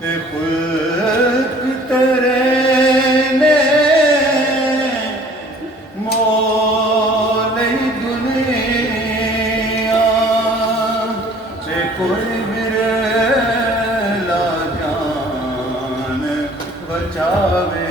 ते खुद तेरे ने मोल दुनिया ते कोई मेरे ला जान बचावे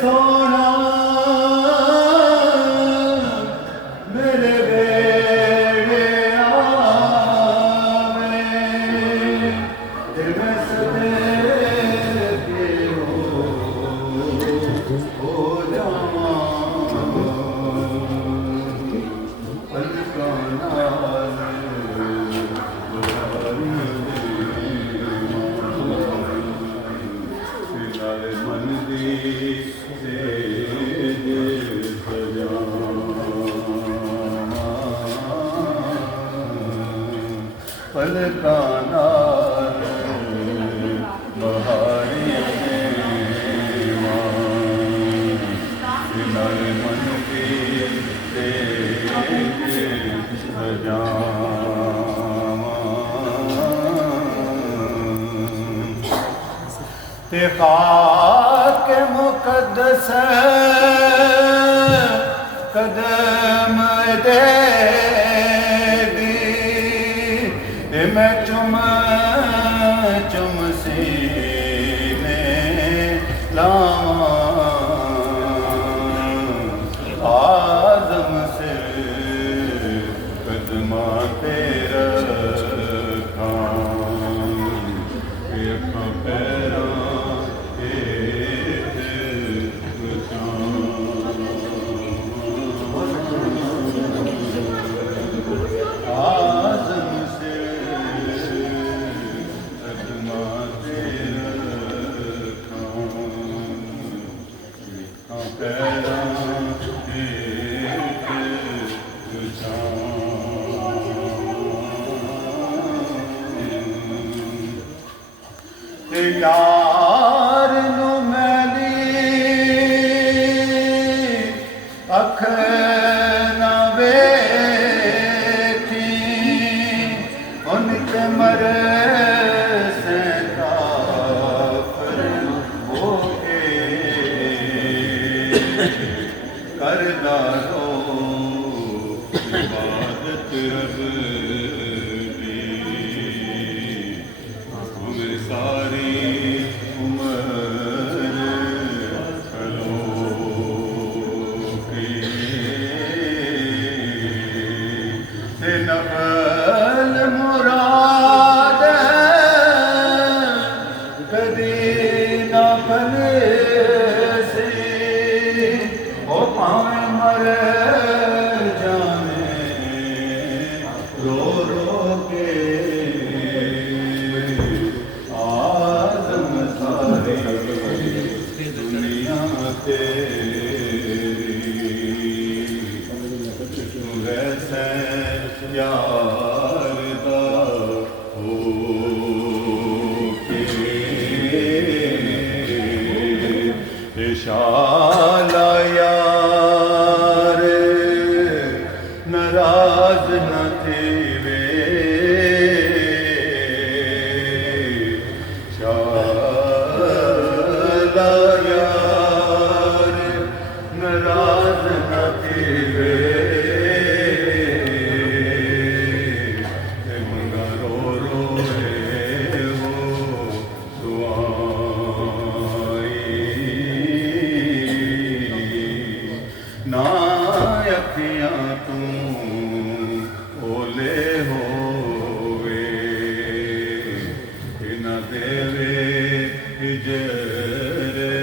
सोना मेरे बेड़े आवे मैं सदके हो जावा पलकाना बहारी मन की ते खाक मुकद्दस कदम दे मैं चुम चुम सीने लावा आदम से कदमा तेरा पैरा यार नू मैली अख न वेखी उनके मरे से काफिर हो के करदा दो इबादत रब सारी उम्र खलो के नफल मुराद कदी न फले से ओ पावे मर जाने रो रो के दुनिया तेरी वैसे यार दा हो के शाला यार नाराज न थे नाराज न थीवे मंगा रो रो वो दुआई ना अखियां तू ओले होवे न देवे हिजर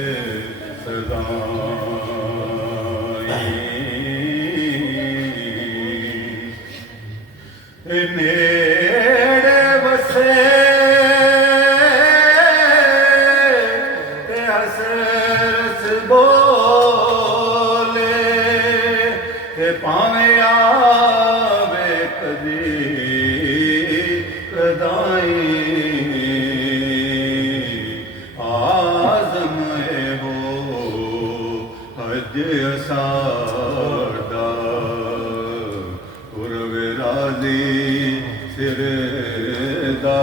नेड़े वसे ते हस रस बोले ते पावे आवे कदी कदाई आज़म हो हज साडा राजी सिर दा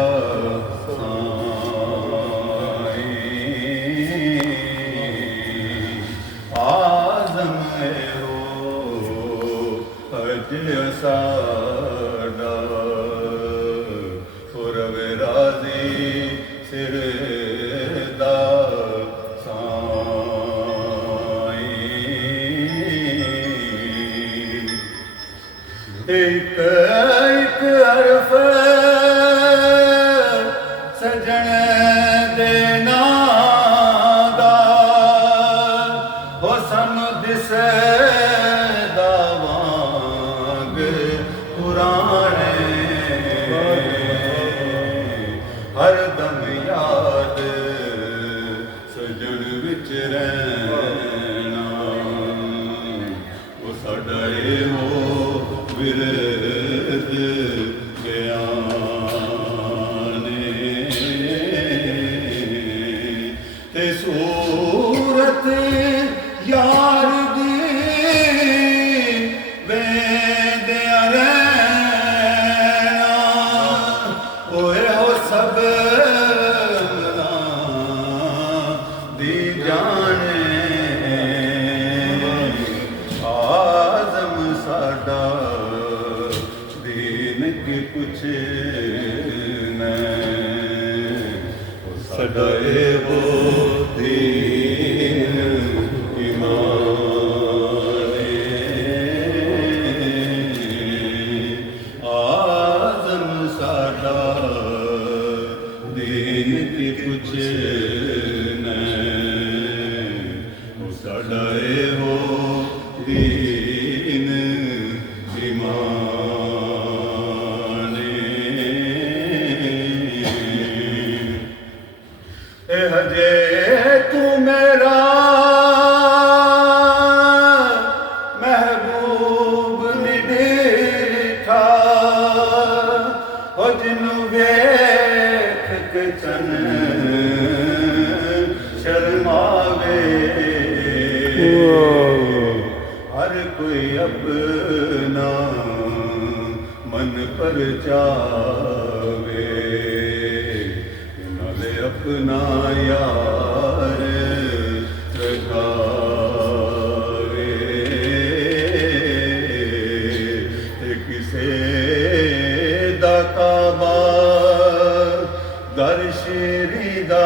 आज़म हो हज साडा पुरव राजी सिर दा एक एक हरफ सजन दे नाम दा हो सानू दिसदा वांग पुराणे हर दम याद सजन विच रहना वो साडा हो विरद बयाने ते सूरत यार दी वेंदिया रहना ओए हो सब दी जाने आज़म साडा के कुछ न साडा वो दीन ईमान आज़म साडा दीन के कुछ न साडा वो दीन ईमान हजे तू मेरा महबूब निठा हो जिन्नू वेख के चन शर्मावे हर कोई अपना मन पर जावे अपना यार रखावे किसे दा काबा दर शेरीदा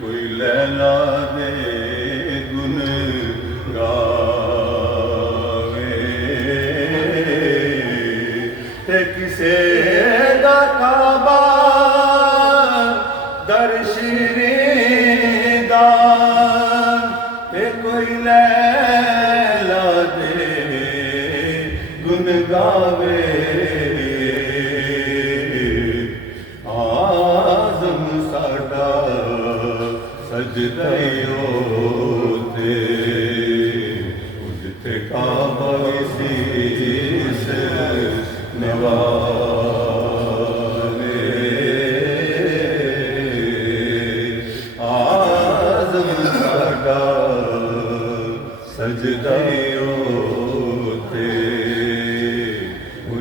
कोई लैला दे गुन गावे किसे दा काबा दर शीरीदा ते कोई लैला दे गुन गावे आज़म साडा सजदे होते जिथे काबा शीश नवाले आज़म साडा सजदा होते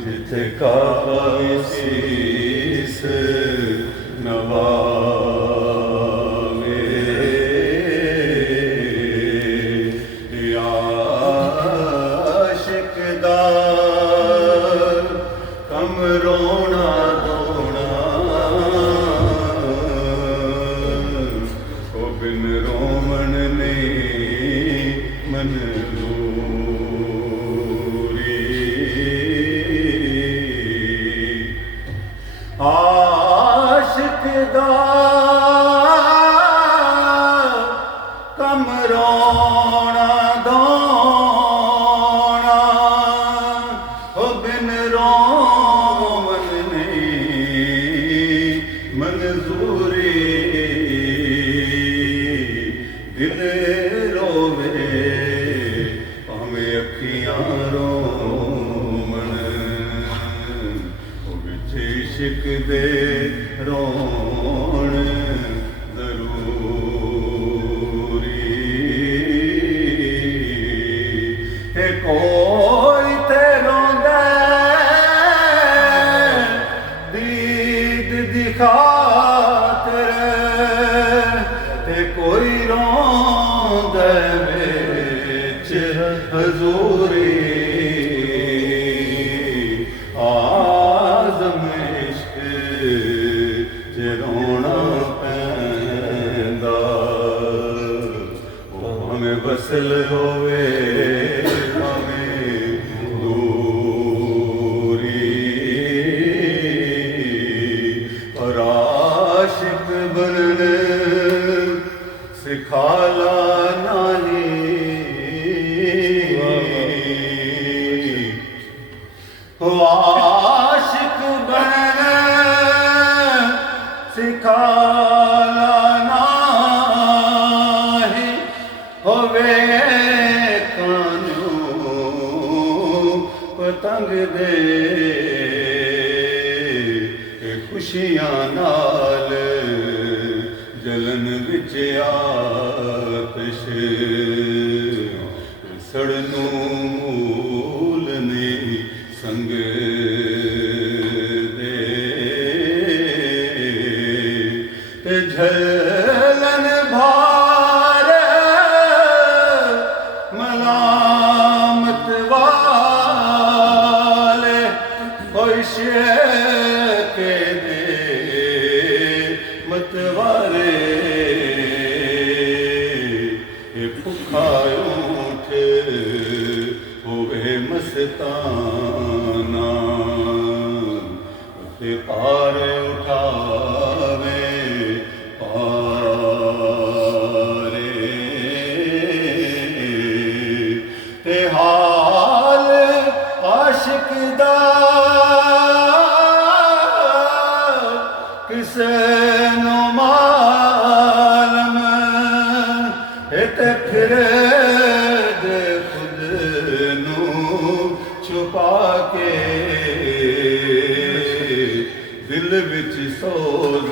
जिथे काबा शीश नवाले आशिक दा रोना धोना ओ बिन रोमन नहीं मनूरी आशिक दा मंजूरी दिल रोवे भावें अखियां रोवन विच इश्क दे रोण जरूरी है कोई ते रोंदा दीद दी खातिर ते कोई रोंदा विच हजूरी आज़म इश्क च रोना पैंदा भावें वसल होवे भावें दूरी और आशिक बनन सिखाला नाही आशिक बनन सिखाला नाही होवे कानू पतंग दे खुशियां नाल जलन विच आतिश सड़नू मूल ने संग दे ते झलन भार मलामत वाले होइशे के दे मतवाले भुखा ऊठ होवे मस्ताना ते पार उठावे पारे ते हाल आशिक दा किसे नो मालम ते फिर दे खुद नू छुपा के दिल विच सोज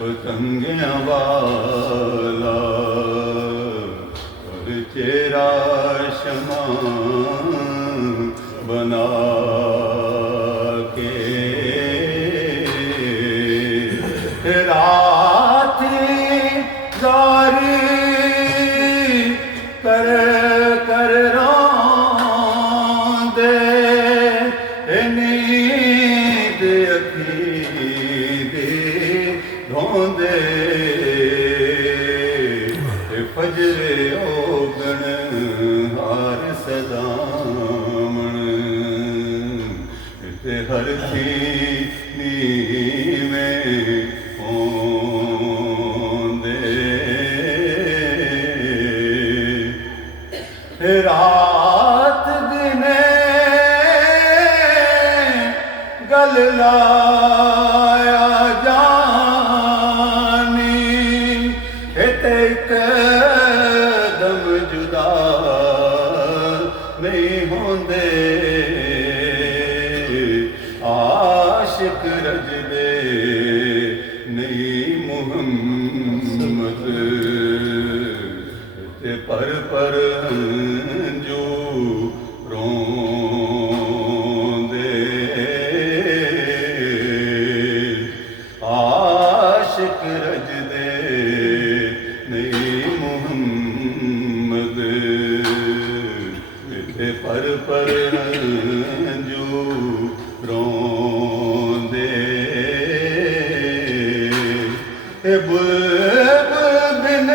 पतंगियां वाला और चेहरा शमा बना के राती जारी कर कर रोंदे नींद अखी दे ढोंदे फजरे ओगण हार सदामण ते हर थी नीवें रात दिने गल लाया जानी ते दम जुदा नहीं होंदे आशिक रजदे नहीं मुहम्मद ते पर जो रोंदे आशिक रजदे नहीं मुहम्मद ते पर जो रोंदे बुलबुल बिन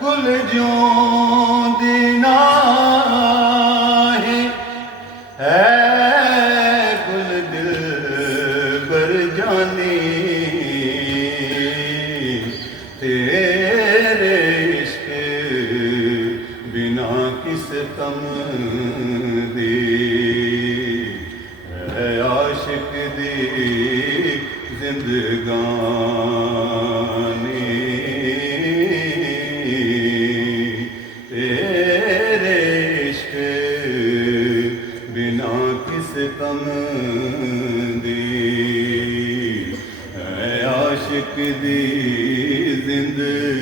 गुल जोंदी नाही है गुल दिल बर जानी तेरे इश्क बिना किस कम दी है आशिक आशिक दी जिंदगानी तेरे इश्क बिना किस कम दी है आशिक दी जिंदगानी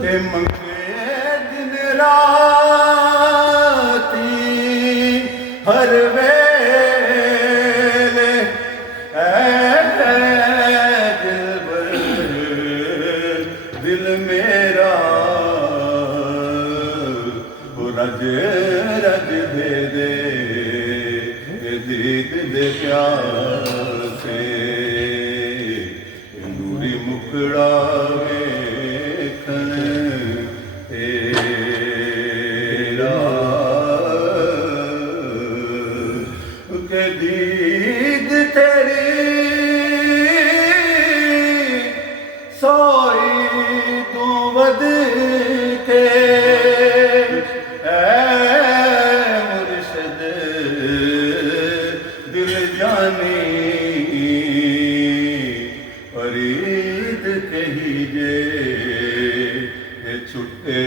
ते मंगे दिन राती हर वेले दिलबर दिल मेरा रज रज दे दे दीद दे प्यासे नूरी मुकड़ा वेखण तेरा के दीद तेरी सोई तू वध के मुर्शद दिल जानी फरीद कही जे छुटे